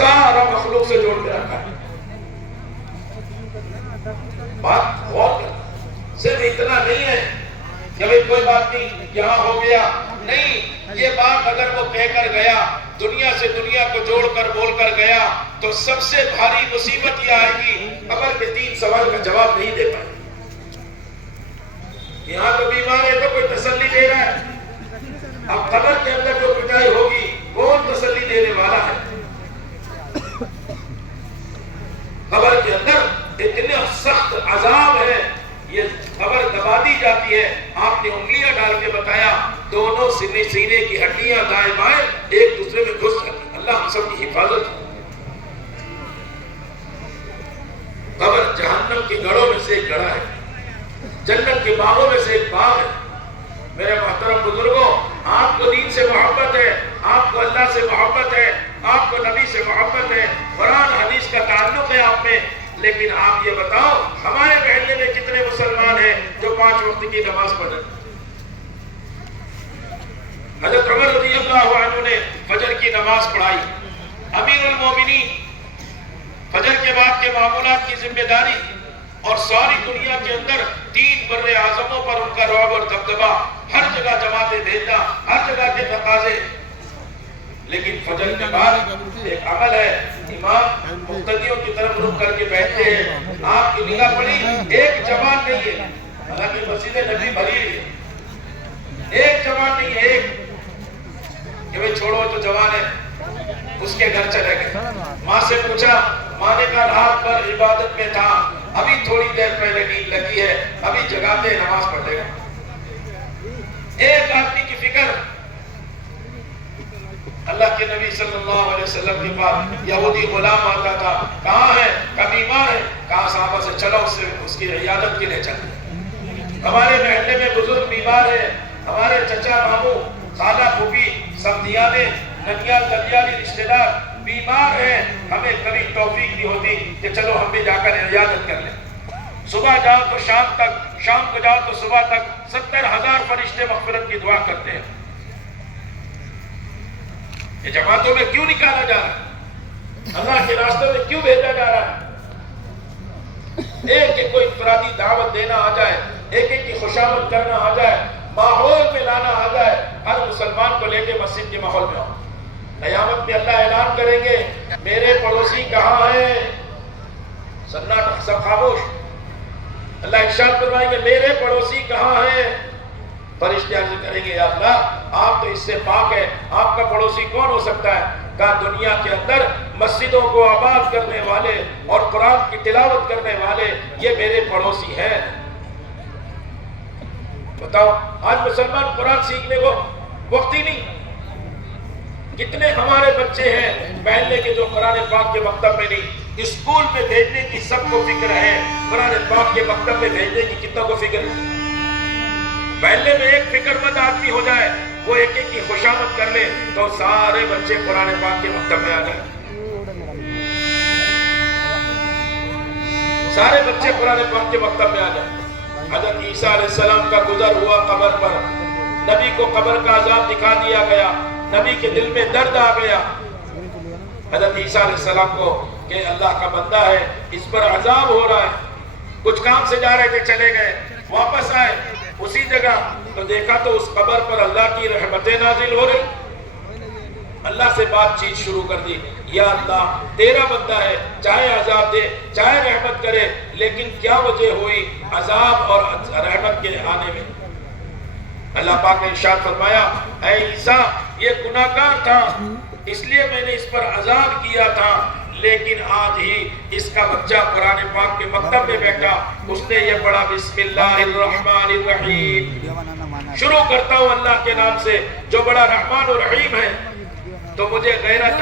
سارا مخلوق سے جوڑ کے رکھا ہے. بات غور کرنا. صرف اتنا نہیں ہے کہ بھئی کوئی بات نہیں یہاں ہو گیا نہیں. یہ بات اگر وہ کہہ کر گیا, دنیا سے دنیا کو جوڑ کر بول کر گیا, تو سب سے بھاری مصیبت یہ آئے گی قبر کے 3 سوال کا جواب نہیں دے پائے. یہاں تو بیمار ہے تو کوئی تسلی دے رہا ہے, اب قبر کے اندر جو پٹائی ہوگی کون تسلی دینے والا ہے؟ قبر کے اندر اتنے سخت عذاب ہے, یہ قبر دبا دی جاتی ہے. آپ نے انگلیاں ڈال کے بتایا, دونوں سینے کی ہڈیاں دائیں بائیں ایک دوسرے میں گھس جاتی. اللہ ہم سب کی حفاظت. قبر جہنم کے گڑھوں میں سے ایک گڑھا ہے, جنت کے باغوں میں سے ایک باغ ہے. میرے محترم بزرگوں, آپ کو دین سے محبت ہے, آپ کو اللہ سے محبت ہے, آپ کو نبی سے محبت ہے, قرآن حدیث کا تعلق ہے آپ میں, لیکن آپ یہ بتاؤ ہمارے محلے میں کتنے مسلمان ہیں جو 5 وقت کی نماز پڑھیں؟ حضرت عمر رضی اللہ عنہ نے فجر کی نماز پڑھائی. امیر المومنین, فجر کے بعد کے معمولات کی ذمہ داری, اور ساری دنیا کے اندر 3 بر اعظموں پر ان کا رعب اور دبدبا, ہر جگہ جماعتیں بھیجنا, ہر جگہ کے تقاضے. لیکن فجر کے بعد ایک عمل ہے, امام مقتدیوں کی طرف رخ کر کے بیٹھتے ہیں. آپ کی نگاہ پڑی, ایک جوان نہیں ہے, حالانکہ مسجد نبی بھری ہے, ایک جوان نہیں ہے, ایک کہ بھئی چھوڑو تو جوان ہے, اس کے گھر چلے گئے. ماں سے پوچھا, ماں نے کہا رات بھر عبادت میں تھا, ابھی تھوڑی دیر پہلے نیند لگی ہے, ابھی جگاتے نماز پڑھ لے گا. ایک آدمی کی فکر. اللہ کے نبی صلی اللہ علیہ وسلم کے پاس یہودی غلام آتا تھا, کہاں ہے؟ کہا بیمار ہے. کہا صحابہ سے چلو اس کی عیادت کے لیے چلتے. ہمارے محلے میں بزرگ بیمار ہے, ہمارے چچا ماموں خالہ پھوپھی سب دیانے ننیال ددیالی رشتہ دار بیمار ہیں, ہمیں کبھی توفیق نہیں ہوتی کہ چلو ہم بھی جا کر عیادت کر لیں. صبح جاؤ تو شام تک, شام کو جاؤ تو صبح تک 70,000 فرشتے مغفرت کی دعا کرتے ہیں. یہ جماعتوں میں کیوں نکالا جا رہا ہے؟ اللہ کے راستوں میں کیوں بھیجا جا رہا ہے؟ ایک کوئی انفرادی دعوت دینا آ جائے, ایک کی خوشامد کرنا آ جائے, ماحول میں لانا آ جائے, ہر مسلمان کو لے کے مسجد کے ماحول میں آؤ. قیامت میں اللہ اعلان کریں گے, میرے پڑوسی کہاں ہیں؟ سناٹا, سب خاموش. اللہ ارشاد فرمائیں گے, میرے پڑوسی کہاں ہیں؟ فرشتے عرض کریں گے, یا اللہ آپ تو اس سے پاک ہے, آپ کا پڑوسی کون ہو سکتا ہے؟ کہا دنیا کے اندر مسجدوں کو آباد کرنے والے اور قرآن کی تلاوت کرنے والے یہ میرے پڑوسی ہیں. بتاؤ, آج مسلمان قرآن سیکھنے کو وقت ہی نہیں. کتنے ہمارے بچے ہیں محلے کے جو قرآن پاک کے مکتب میں نہیں, اسکول میں بھیجنے کی سب کو فکر ہے, قرآن پاک کے مکتب میں بھیجنے کی کتنا کو فکر ہے؟ محلے میں ایک فکر مند آدمی ہو جائے, وہ ایک کی خوشامد کر لے, تو سارے بچے قرآن پاک کے مکتب میں آ جائیں. سارے بچے قرآن پاک کے مکتب میں آ جائیں. حضرت عیسیٰ علیہ السلام کا گزر ہوا قبر پر, نبی کو قبر کا عذاب دکھا دیا گیا, نبی کے دل میں درد آ گیا. حضرت عیسیٰ علیہ السلام کو کہ اللہ کا بندہ ہے, اس پر عذاب ہو رہا ہے. کچھ کام سے جا رہے تھے, چلے گئے, واپس آئے اسی جگہ تو دیکھا تو اس قبر پر اللہ کی رحمتیں نازل ہو رہی. اللہ سے بات چیت شروع کر دی, یا اللہ تیرا بندہ ہے, چاہے عذاب دے چاہے رحمت کرے, لیکن کیا وجہ ہوئی عذاب اور رحمت کے آنے میں؟ اللہ پاک نے ارشاد فرمایا, اے عیسیٰ یہ گناہگار تھا اس لیے میں نے اس پر عذاب کیا تھا, لیکن آج ہی اس کا بچہ قرآن پاک کے مکتب میں بیٹھا, اس نے یہ پڑھا بسم اللہ الرحمن الرحیم, شروع کرتا ہوں اللہ کے نام سے جو بڑا رحمان و رحیم ہے. تو مجھے غیرت آئی.